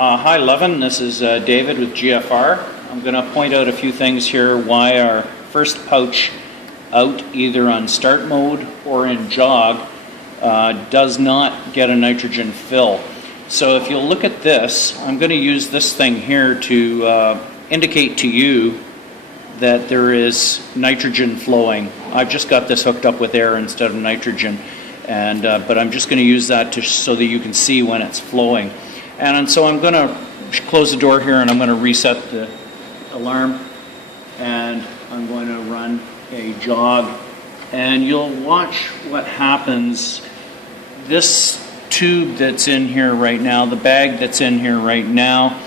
Hi Levin, this is David with GFR. I'm going to point out a few things here why our first pouch out either on start mode or in jog does not get a nitrogen fill. So if you'll look at this, I'm going to use this thing here to indicate to you that there is nitrogen flowing. I've just got this hooked up with air instead of nitrogen, and but I'm just going to use that so that you can see when it's flowing. And so I'm going to close the door here and I'm going to reset the alarm, and I'm going to run a jog, and you'll watch what happens. This tube that's in here right now, the bag that's in here right now,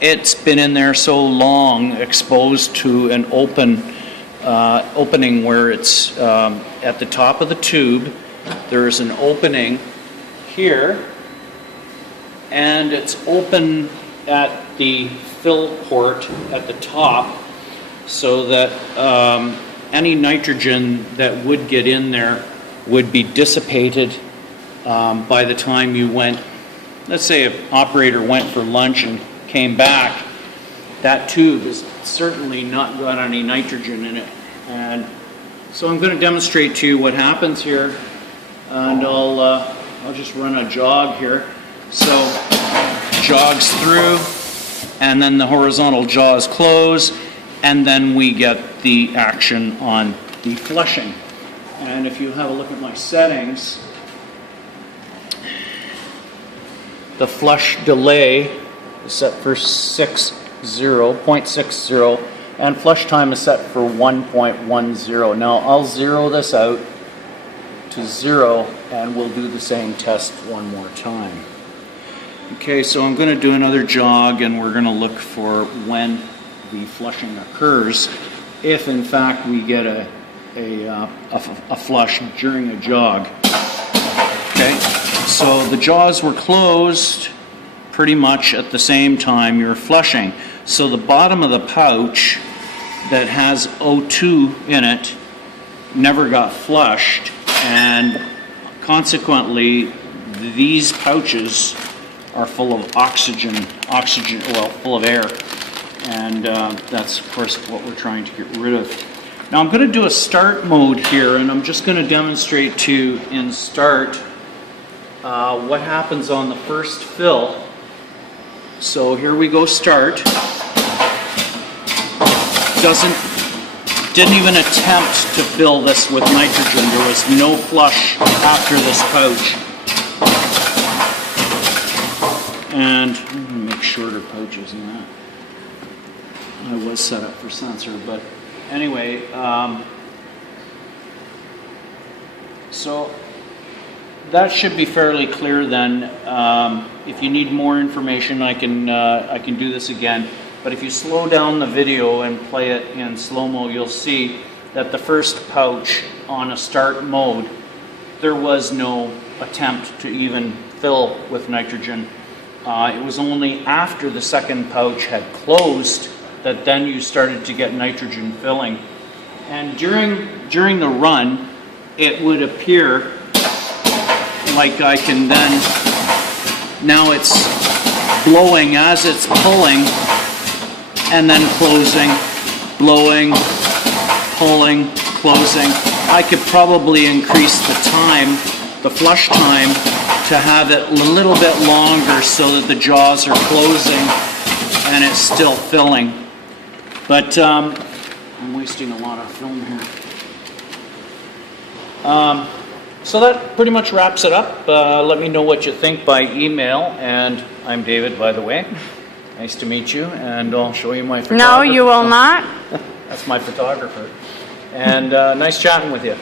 it's been in there so long, exposed to an opening where it's at the top of the tube. There's an opening here, and it's open at the fill port at the top, so that any nitrogen that would get in there would be dissipated by the time you went. Let's say an operator went for lunch and came back, that tube has certainly not got any nitrogen in it. And so I'm going to demonstrate to you what happens here, and I'll just run a jog here. So jogs through, and then the horizontal jaws close, and then we get the action on the flushing. And if you have a look at my settings, the flush delay is set for 0.60, and flush time is set for 1.10. Now I'll zero this out to 0, and we'll do the same test one more time. Okay, so I'm going to do another jog, and we're going to look for when the flushing occurs, if in fact we get a flush during a jog. Okay, so the jaws were closed pretty much at the same time you're flushing. So the bottom of the pouch that has O2 in it never got flushed, and consequently these pouches are full of full of air, and that's of course what we're trying to get rid of. Now I'm going to do a start mode here, and I'm just going to demonstrate to you in start what happens on the first fill. So here we go, start. Didn't even attempt to fill this with nitrogen. There was no flush after this pouch. And I'm going to make shorter pouches than that. I was set up for sensor, but anyway, so that should be fairly clear then. If you need more information, I can do this again. But if you slow down the video and play it in slow-mo, you'll see that the first pouch on a start mode, there was no attempt to even fill with nitrogen. It was only after the second pouch had closed that then you started to get nitrogen filling. And during the run, it would appear like I can then, now it's blowing as it's pulling, and then closing, blowing, pulling, closing. I could probably increase the time, the flush time, to have it a little bit longer so that the jaws are closing and it's still filling. But I'm wasting a lot of film here. So that pretty much wraps it up. Let me know what you think by email, and I'm David, by the way. Nice to meet you, and I'll show you my photographer. No, you will not. That's my photographer. And nice chatting with you.